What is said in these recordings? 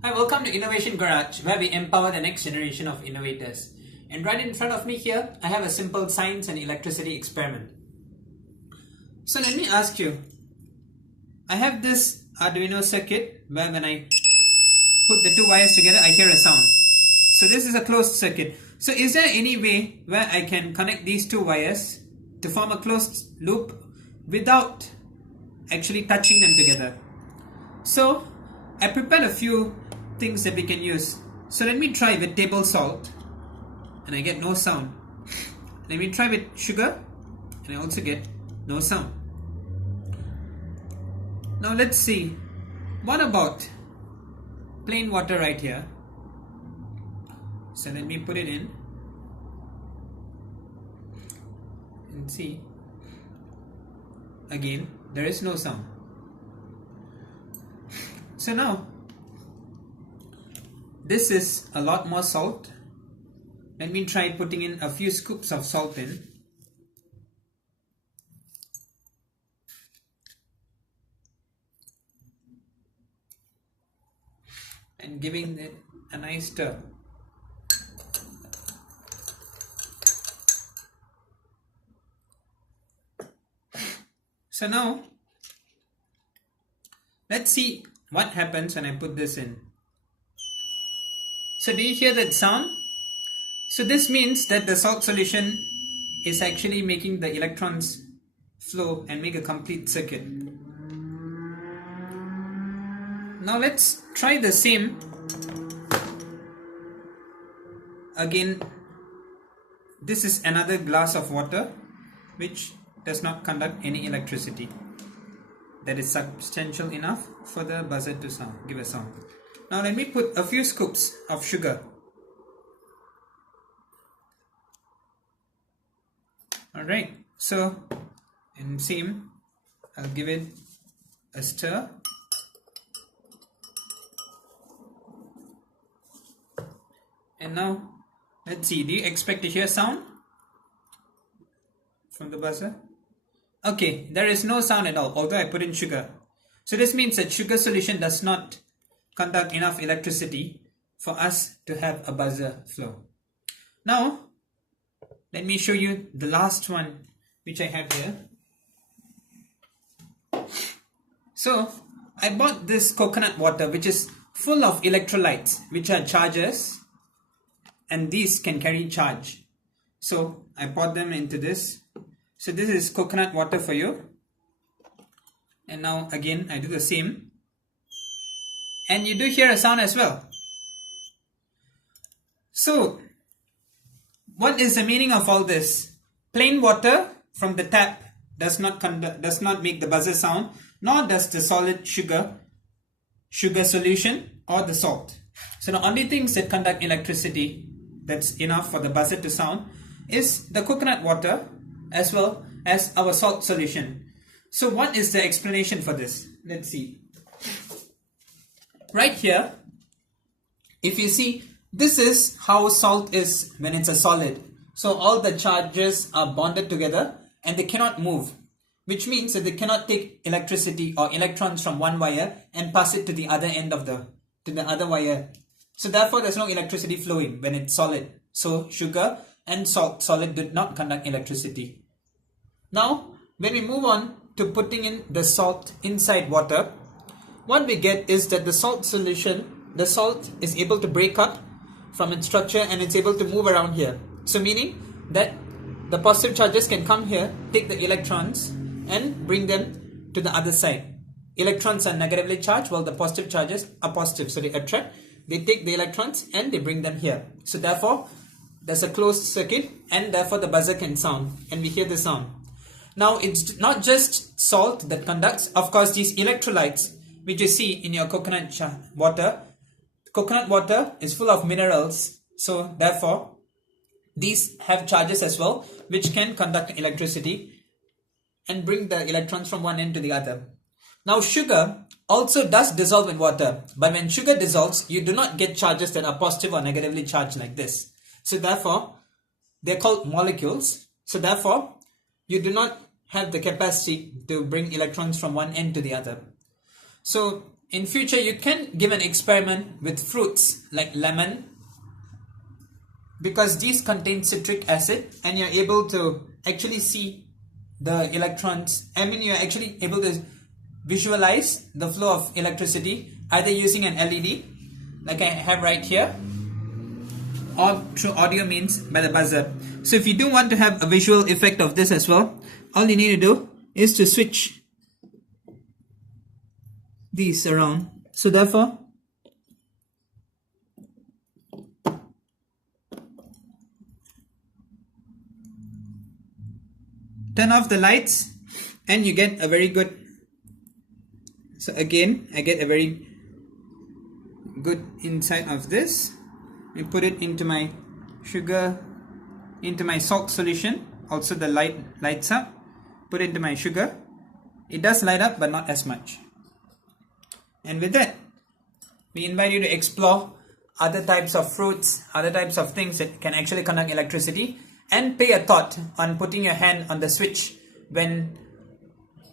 Hi, welcome to Innovation Garage, where we empower the next generation of innovators. And right in front of me here, I have a simple science and electricity experiment. So let me ask you, I have this Arduino circuit where when I put the two wires together, I hear a sound. So this is a closed circuit. So is there any way where I can connect these two wires to form a closed loop without actually touching them together? So I prepared a few things that we can use. So let me try with table salt and I get no sound. Let me try with sugar and I also get no sound. Now let's see, what about plain water right here? So let me put it in and see. Again, there is no sound. So now this is a lot more salt. Let me try putting in a few scoops of salt in. And giving it a nice stir. So now let's see what happens when I put this in. So do you hear that sound? So this means that the salt solution is actually making the electrons flow and make a complete circuit. Now let's try the same. Again, this is another glass of water which does not conduct any electricity. That is substantial enough for the buzzer to give a sound. Now let me put a few scoops of sugar. Alright, so in same, I'll give it a stir. And now let's see, do you expect to hear sound from the buzzer? Okay, there is no sound at all, although I put in sugar. So this means that sugar solution does not conduct enough electricity for us to have a buzzer flow. Now, let me show you the last one which I have here. So, I bought this coconut water which is full of electrolytes which are charges, and these can carry charge. So, I poured them into this. So this is coconut water for you. And now again I do the same. And you do hear a sound as well. So what is the meaning of all this? Plain water from the tap does not make the buzzer sound, nor does the solid sugar solution or the salt. So the only things that conduct electricity that's enough for the buzzer to sound is the coconut water as well as our salt solution. So what is the explanation for this? Let's see. Right here, if you see, this is how salt is when it's a solid. So all the charges are bonded together and they cannot move, which means that they cannot take electricity or electrons from one wire and pass it to the other end of the other wire. So therefore there's no electricity flowing when it's solid. So sugar and solid do not conduct electricity. Now, when we move on to putting in the salt inside water, what we get is that the salt solution, the salt is able to break up from its structure and it's able to move around here. So meaning that the positive charges can come here, take the electrons and bring them to the other side. Electrons are negatively charged while the positive charges are positive. So they attract, they take the electrons and they bring them here. So therefore, there's a closed circuit and therefore the buzzer can sound and we hear the sound. Now it's not just salt that conducts. Of course, these electrolytes which you see in your coconut water is full of minerals. So therefore, these have charges as well which can conduct electricity and bring the electrons from one end to the other. Now sugar also does dissolve in water, but when sugar dissolves, you do not get charges that are positive or negatively charged like this. So therefore, they're called molecules. So therefore, you do not have the capacity to bring electrons from one end to the other. So in future you can give an experiment with fruits like lemon, because these contain citric acid and you're able to actually see the electrons. I mean, you're actually able to visualize the flow of electricity either using an LED like I have right here, or through audio means by the buzzer. So if you do want to have a visual effect of this as well, all you need to do is to switch these around. So therefore, turn off the lights and you get a very good, so again I get a very good insight of this. We put it into my sugar, into my salt solution. Also the light lights up. Put it into my sugar. It does light up, but not as much. And with that, we invite you to explore other types of fruits, other types of things that can actually conduct electricity, and pay a thought on putting your hand on the switch when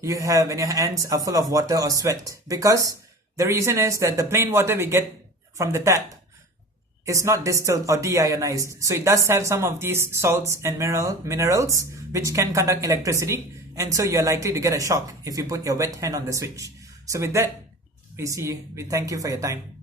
your hands are full of water or sweat. Because the reason is that the plain water we get from the tap is not distilled or deionized. So it does have some of these salts and minerals which can conduct electricity, and so you're likely to get a shock if you put your wet hand on the switch. So with that, we thank you for your time.